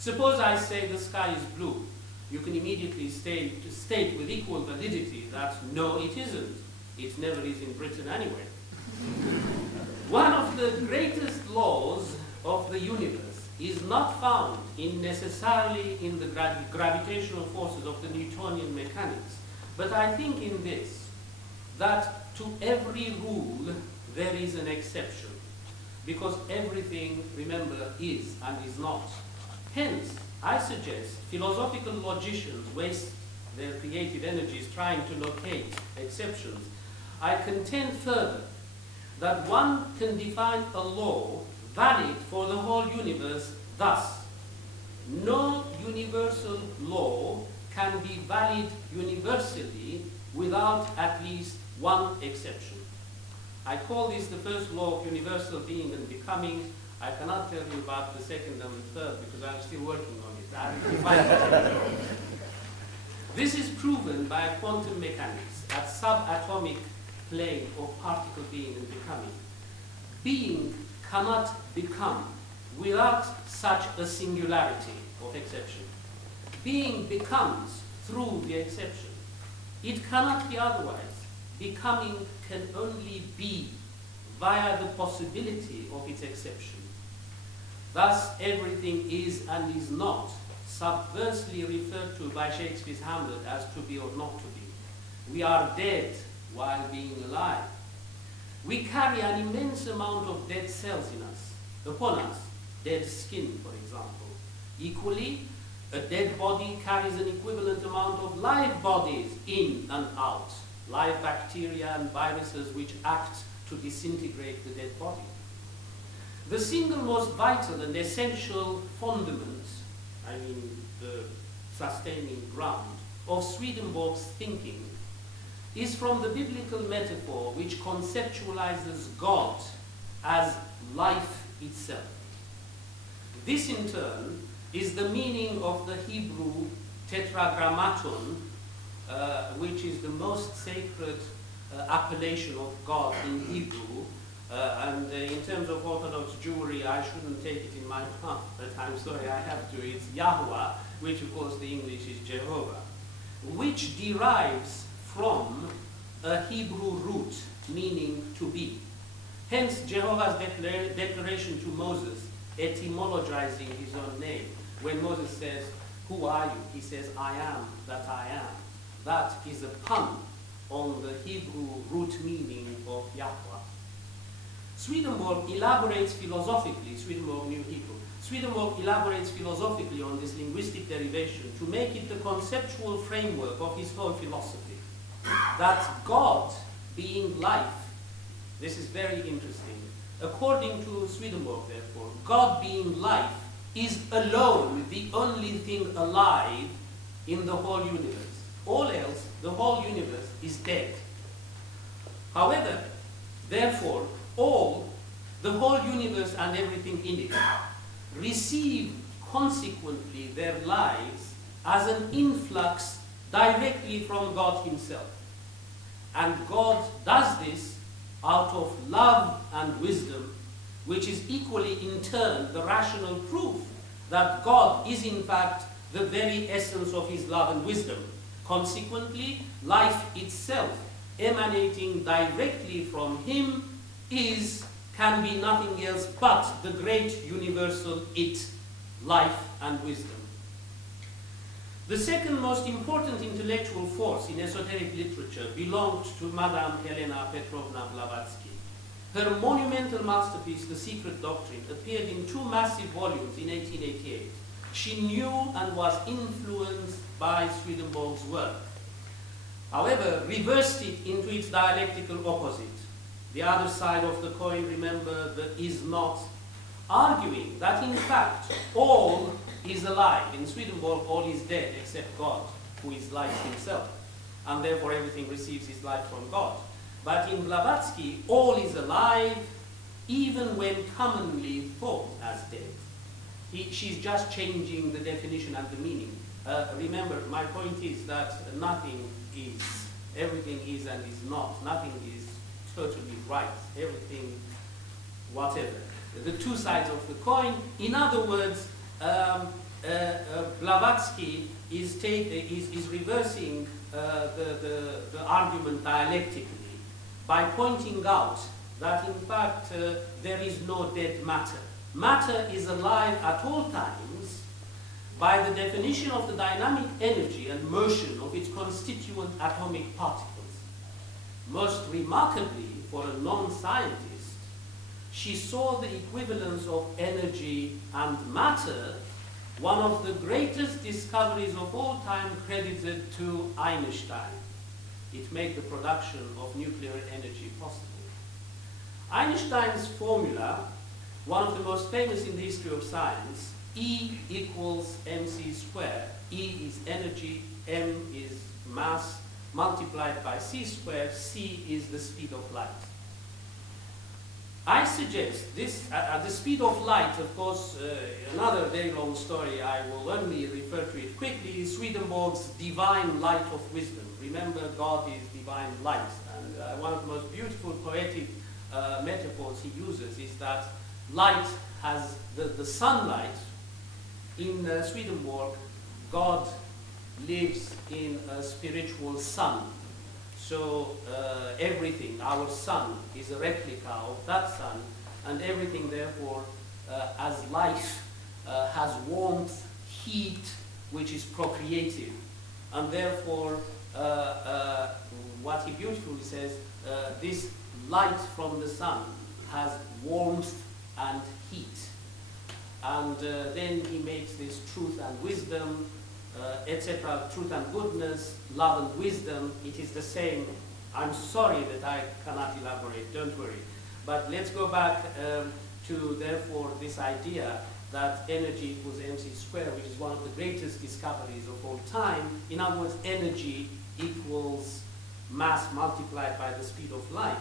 Suppose I say the sky is blue. You can immediately state with equal validity that no, it isn't. It never is in Britain anyway. One of the greatest laws of the universe is not found necessarily in the gravitational forces of the Newtonian mechanics, but I think in this, that to every rule there is an exception, because everything, remember, is and is not. Hence, I suggest philosophical logicians waste their creative energies trying to locate exceptions. I contend further that one can define a law valid for the whole universe thus: no universal law can be valid universally without at least one exception. I call this the first law of universal being and becoming. I cannot tell you about the second and the third because I'm still working on it. I will define it. This is proven by quantum mechanics at subatomic plane of particle being and becoming. Being cannot become without such a singularity of exception. Being becomes through the exception. It cannot be otherwise. Becoming can only be via the possibility of its exception. Thus, everything is and is not subversely referred to by Shakespeare's Hamlet as to be or not to be. We are dead while being alive. We carry an immense amount of dead cells in us, upon us, dead skin, for example. Equally, a dead body carries an equivalent amount of live bodies in and out, live bacteria and viruses which act to disintegrate the dead body. The single most vital and essential fundament, I mean the sustaining ground, of Swedenborg's thinking is from the biblical metaphor which conceptualizes God as life itself. This in turn is the meaning of the Hebrew tetragrammaton, which is the most sacred appellation of God in Hebrew. And in terms of Orthodox Jewry, I shouldn't take it in my mouth, but I'm sorry I have to. It's Yahweh, which of course the English is Jehovah, which derives from a Hebrew root meaning to be. Hence Jehovah's declaration to Moses, etymologizing his own name. When Moses says, "Who are you?" he says, "I am that I am." That is a pun on the Hebrew root meaning of Yahweh. Swedenborg elaborates philosophically, Swedenborg knew Hebrew, Swedenborg elaborates philosophically on this linguistic derivation to make it the conceptual framework of his whole philosophy. That God being life, this is very interesting. According to Swedenborg, therefore, God being life is alone the only thing alive in the whole universe. All else, the whole universe is dead. However, therefore, the whole universe and everything in it receive consequently their lives as an influx directly from God himself. And God does this out of love and wisdom, which is equally in turn the rational proof that God is in fact the very essence of his love and wisdom. Consequently, life itself emanating directly from him can be nothing else but the great universal it, life and wisdom. The second most important intellectual force in esoteric literature belonged to Madame Helena Petrovna Blavatsky. Her monumental masterpiece, The Secret Doctrine, appeared in 2 massive volumes in 1888. She knew and was influenced by Swedenborg's work. However, reversed it into its dialectical opposite. The other side of the coin, remember, the is not, arguing that in fact all is alive. In Swedenborg, all is dead except God, who is life himself, and therefore everything receives its life from God. But in Blavatsky, all is alive, even when commonly thought as dead. She's just changing the definition and the meaning. Remember, my point is that nothing is. Everything is and is not. Nothing is totally right. Everything, whatever. The 2 sides of the coin. In other words, Blavatsky is reversing the argument dialectically by pointing out that in fact there is no dead matter. Matter is alive at all times by the definition of the dynamic energy and motion of its constituent atomic particles. Most remarkably, for a non-scientist, she saw the equivalence of energy and matter, one of the greatest discoveries of all time, credited to Einstein. It made the production of nuclear energy possible. Einstein's formula, one of the most famous in the history of science, E equals mc squared. E is energy, m is mass, multiplied by c squared. C is the speed of light. I suggest this, at the speed of light, of course, another very long story, I will only refer to it quickly, Swedenborg's divine light of wisdom. Remember, God is divine light, and one of the most beautiful poetic metaphors he uses is that light has the sunlight. In Swedenborg, God lives in a spiritual sun. So everything, our sun, is a replica of that sun, and everything therefore as life has warmth, heat, which is procreative. And therefore, what he beautifully says, this light from the sun has warmth and heat. And then he makes this truth and wisdom, etc., truth and goodness, love and wisdom. It is the same. I'm sorry that I cannot elaborate, don't worry. But let's go back to, therefore, this idea that energy equals mc squared, which is one of the greatest discoveries of all time. In other words, energy equals mass multiplied by the speed of light.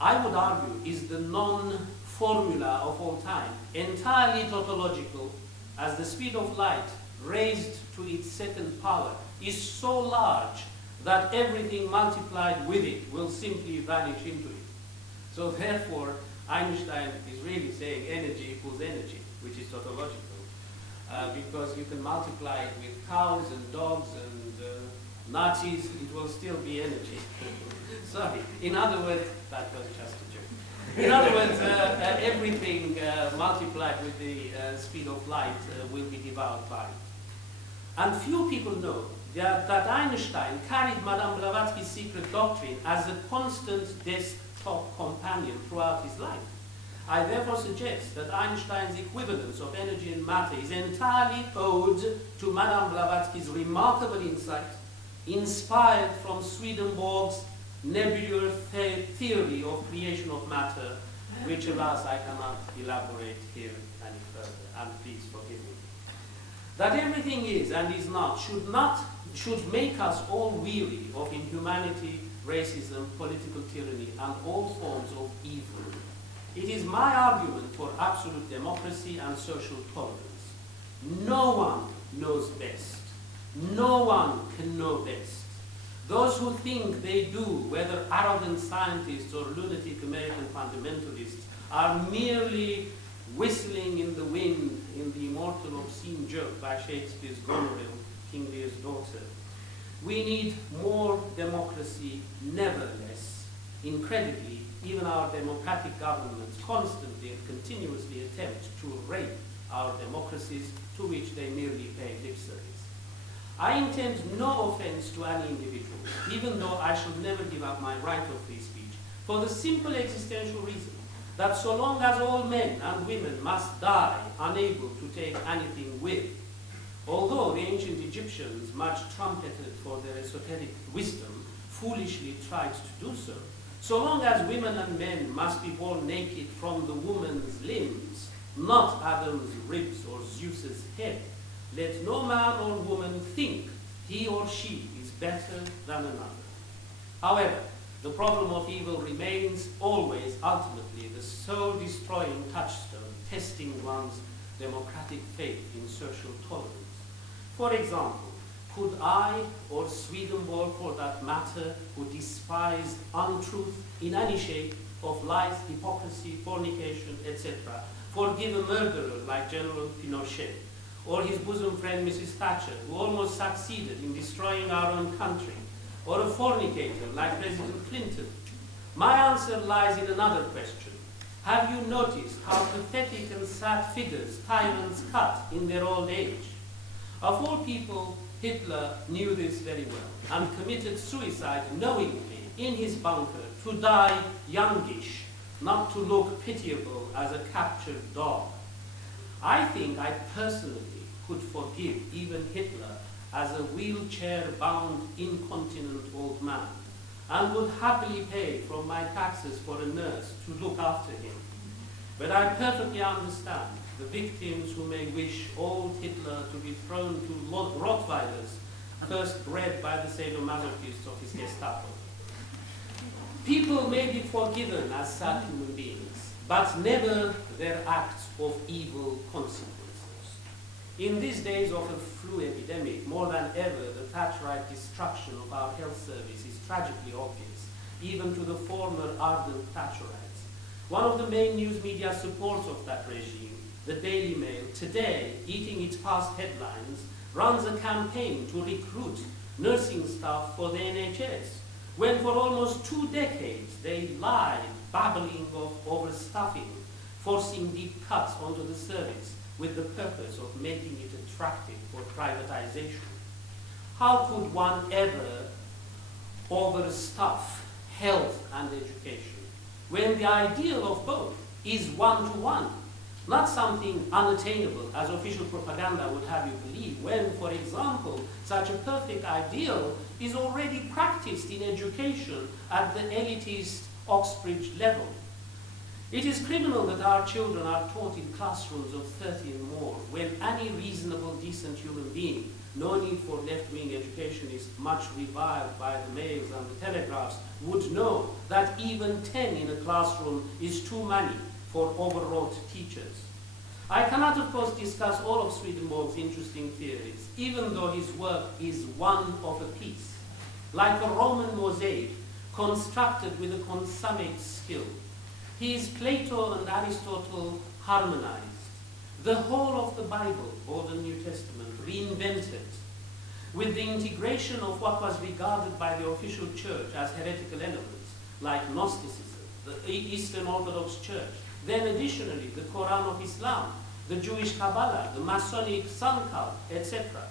I would argue is the non-formula of all time, entirely tautological, as the speed of light raised to its second power is so large that everything multiplied with it will simply vanish into it. So therefore, Einstein is really saying energy equals energy, which is tautological, because you can multiply it with cows and dogs and Nazis, it will still be energy. Sorry. In other words, that was just a joke. In other words, everything multiplied with the speed of light will be devoured by it. And few people know that Einstein carried Madame Blavatsky's secret doctrine as a constant desktop companion throughout his life. I therefore suggest that Einstein's equivalence of energy and matter is entirely owed to Madame Blavatsky's remarkable insight, inspired from Swedenborg's nebular theory of creation of matter, which, alas, I cannot elaborate here any further, and please forgive me. That everything is and is not should make us all weary of inhumanity, racism, political tyranny, and all forms of evil. It is my argument for absolute democracy and social tolerance. No one knows best. No one can know best. Those who think they do, whether arrogant scientists or lunatic American fundamentalists, are merely whistling in the wind in the immortal obscene joke by Shakespeare's Goneril, King Lear's daughter. We need more democracy, never less. Incredibly, even our democratic governments constantly and continuously attempt to rape our democracies, to which they merely pay lip service. I intend no offense to any individual, even though I should never give up my right of free speech, for the simple existential reason that so long as all men and women must die unable to take anything with, although the ancient Egyptians, much trumpeted for their esoteric wisdom, foolishly tried to do so, so long as women and men must be born naked from the woman's limbs, not Adam's ribs or Zeus's head, let no man or woman think he or she is better than another. However, the problem of evil remains always ultimately the soul-destroying touchstone, testing one's democratic faith in social tolerance. For example, could I, or Swedenborg for that matter, who despised untruth in any shape of lies, hypocrisy, fornication, etc., forgive a murderer like General Pinochet, or his bosom friend Mrs. Thatcher, who almost succeeded in destroying our own country, or a fornicator like President Clinton? My answer lies in another question. Have you noticed how pathetic and sad figures tyrants cut in their old age? Of all people, Hitler knew this very well and committed suicide knowingly in his bunker to die youngish, not to look pitiable as a captured dog. I think I personally could forgive even Hitler as a wheelchair-bound, incontinent old man, and would happily pay from my taxes for a nurse to look after him. But I perfectly understand the victims who may wish old Hitler to be thrown to Rottweilers, first bred by the sadomasochists of his Gestapo. People may be forgiven as sad human beings, but never their acts of evil consequences. In these days of a flu epidemic, more than ever, the Thatcherite destruction of our health service is tragically obvious, even to the former ardent Thatcherites. One of the main news media supports of that regime, the Daily Mail, today, eating its past headlines, runs a campaign to recruit nursing staff for the NHS, when for almost 2 decades they lied, babbling of overstuffing, forcing deep cuts onto the service with the purpose of making it attractive for privatization. How could one ever overstuff health and education when the ideal of both is one-to-one? Not something unattainable, as official propaganda would have you believe, when, for example, such a perfect ideal is already practiced in education at the elitist Oxbridge level. It is criminal that our children are taught in classrooms of 30 and more, when any reasonable, decent human being, no need for left-wing education is much reviled by the mails and the telegraphs, would know that even 10 in a classroom is too many for overwrought teachers. I cannot, of course, discuss all of Swedenborg's interesting theories, even though his work is one of a piece, like a Roman mosaic constructed with a consummate skill. He is Plato and Aristotle harmonized, the whole of the Bible, or the New Testament, reinvented, with the integration of what was regarded by the official church as heretical elements, like Gnosticism, the Eastern Orthodox Church, then additionally the Quran of Islam, the Jewish Kabbalah, the Masonic Sun cult, etc.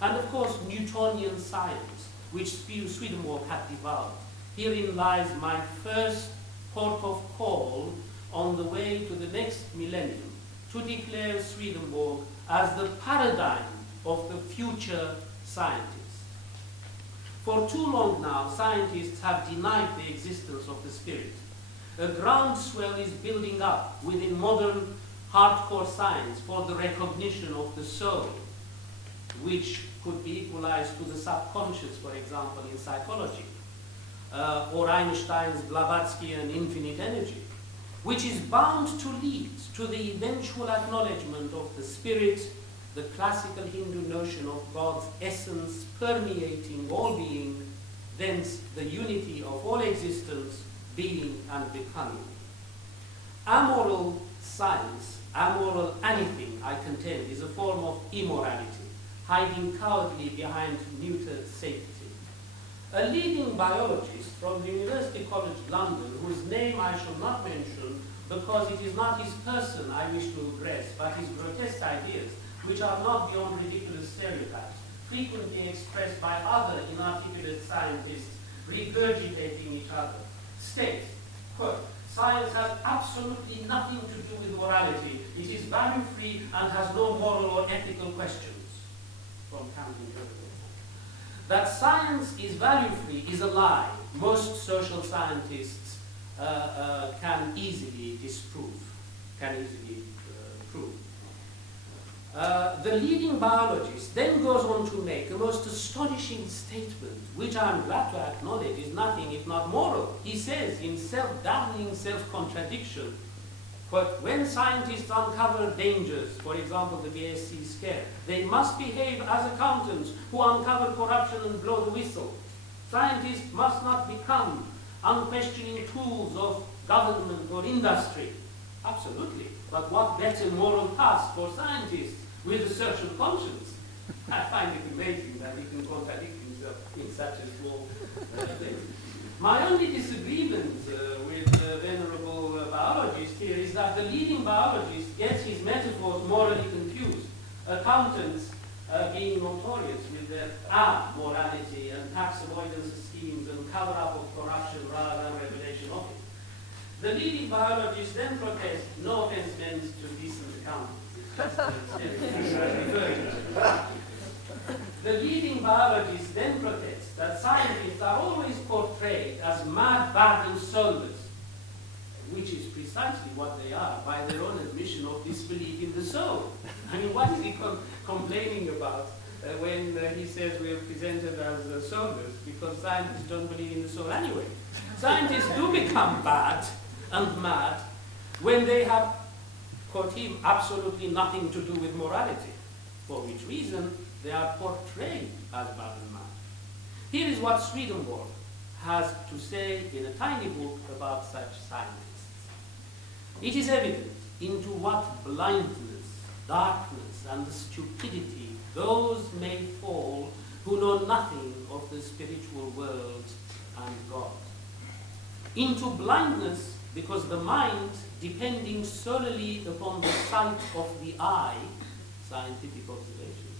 And of course Newtonian science, which Swedenborg had developed. Herein lies my first port of call on the way to the next millennium, to declare Swedenborg as the paradigm of the future scientist. For too long now, scientists have denied the existence of the spirit. A groundswell is building up within modern hardcore science for the recognition of the soul, which could be equalized to the subconscious, for example, in psychology, or Einstein's Blavatskyan infinite energy, which is bound to lead to the eventual acknowledgement of the spirit, the classical Hindu notion of God's essence permeating all being, thence the unity of all existence, being and becoming. Amoral science, amoral anything, I contend, is a form of immorality, hiding cowardly behind neuter safety. A leading biologist from the University College London, whose name I shall not mention because it is not his person I wish to address, but his grotesque ideas, which are not beyond ridiculous stereotypes, frequently expressed by other inarticulate scientists regurgitating each other, states, quote, "Science has absolutely nothing to do with morality. It is value-free and has no moral or ethical questions." From Camden University. That science is value-free is a lie. Most social scientists can easily disprove, prove. The leading biologist then goes on to make a most astonishing statement, which I'm glad to acknowledge is nothing if not moral. He says, in self-damning self-contradiction, quote, "When scientists uncover dangers, for example the BSC scare, they must behave as accountants who uncover corruption and blow the whistle. Scientists must not become unquestioning tools of government or industry." Absolutely. But what better moral task for scientists with a social conscience. I find it amazing that he can contradict himself in such a small thing. My only disagreement with the venerable biologist here is that the leading biologist gets his metaphors morally confused. Accountants being notorious with their morality and tax avoidance schemes and cover-up of corruption rather than revelation of it. The leading biologist then protests, no offense meant to decent accountants. It's just the leading biologist then protests that scientists are always portrayed as mad, bad, and soulless, which is precisely what they are by their own admission of disbelief in the soul. I mean, what is he complaining about when he says we are presented as soulless? Because scientists don't believe in the soul anyway. Scientists do become bad and mad when they have, quote him, absolutely nothing to do with morality, for which reason they are portrayed as bad and mad. Here is what Swedenborg has to say in a tiny book about such scientists. It is evident into what blindness, darkness, and stupidity those may fall who know nothing of the spiritual world and God. Into blindness because the mind, depending solely upon the sight of the eye, scientific observation,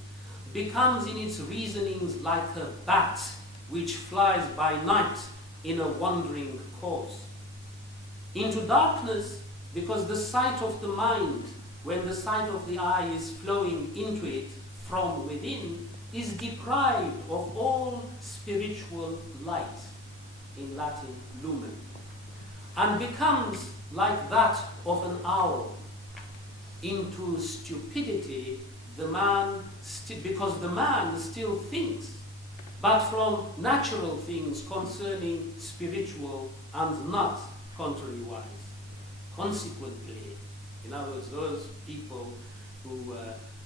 becomes in its reasonings like a bat which flies by night in a wandering course. Into darkness because the sight of the mind, when the sight of the eye is flowing into it from within, is deprived of all spiritual light, in Latin lumen, and becomes like that of an owl. Into stupidity, the man because the man still thinks, but from natural things concerning spiritual and not contrariwise. Consequently, in other words, those people who,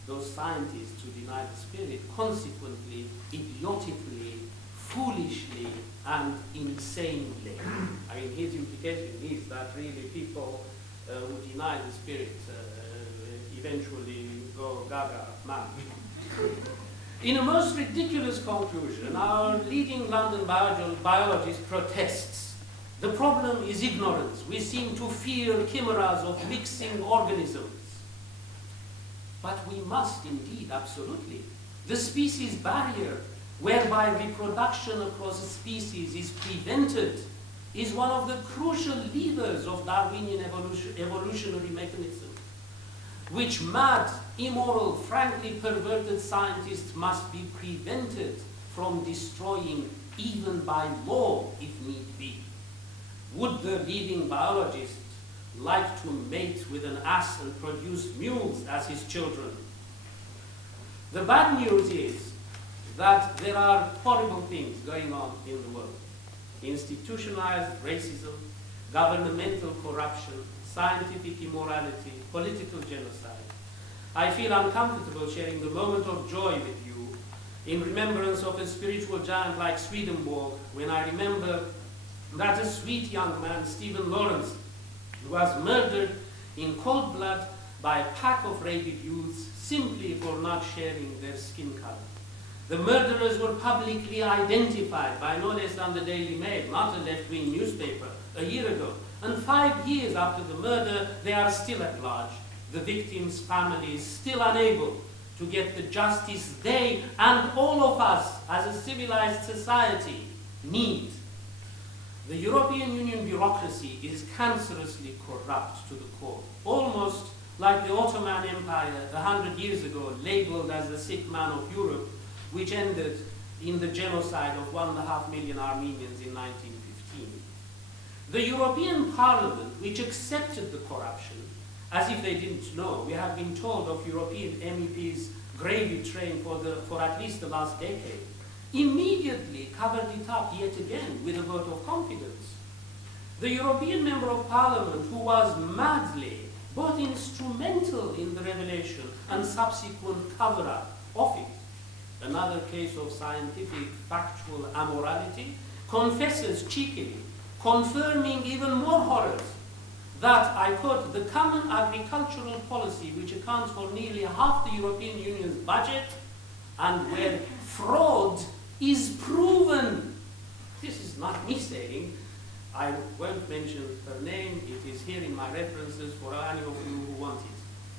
those scientists who deny the spirit, consequently, idiotically, foolishly, and insanely. I mean, his implication is that really people who deny the spirit eventually go gaga mad. In a most ridiculous conclusion, our leading London biologist protests. The problem is ignorance. We seem to fear chimeras of mixing organisms. But we must indeed, absolutely. The species barrier, whereby reproduction across a species is prevented, is one of the crucial levers of Darwinian evolutionary mechanism, which mad, immoral, frankly perverted scientists must be prevented from destroying even by law, if need be. Would the leading biologist like to mate with an ass and produce mules as his children? The bad news is that there are horrible things going on in the world. Institutionalized racism, governmental corruption, scientific immorality, political genocide. I feel uncomfortable sharing the moment of joy with you in remembrance of a spiritual giant like Swedenborg, when I remember that a sweet young man, Stephen Lawrence, was murdered in cold blood by a pack of rabid youths simply for not sharing their skin color. The murderers were publicly identified by no less than the Daily Mail, not a left-wing newspaper, a year ago. And 5 years after the murder, they are still at large. The victims' families still unable to get the justice they and all of us as a civilized society need. The European Union bureaucracy is cancerously corrupt to the core, almost like the Ottoman Empire 100 years ago, labeled as the sick man of Europe, which ended in the genocide of 1.5 million Armenians in 1915. The European Parliament, which accepted the corruption, as if they didn't know. We have been told of European MEPs' gravy train for at least the last decade, immediately covered it up yet again with a vote of confidence. The European Member of Parliament, who was madly, both instrumental in the revelation and subsequent cover-up of it, another case of scientific factual amorality, confesses cheekily, confirming even more horrors, that, I quote, the common agricultural policy, which accounts for nearly half the European Union's budget, and where fraud is proven. This is not me saying. I won't mention her name. It is here in my references for any of you who want it.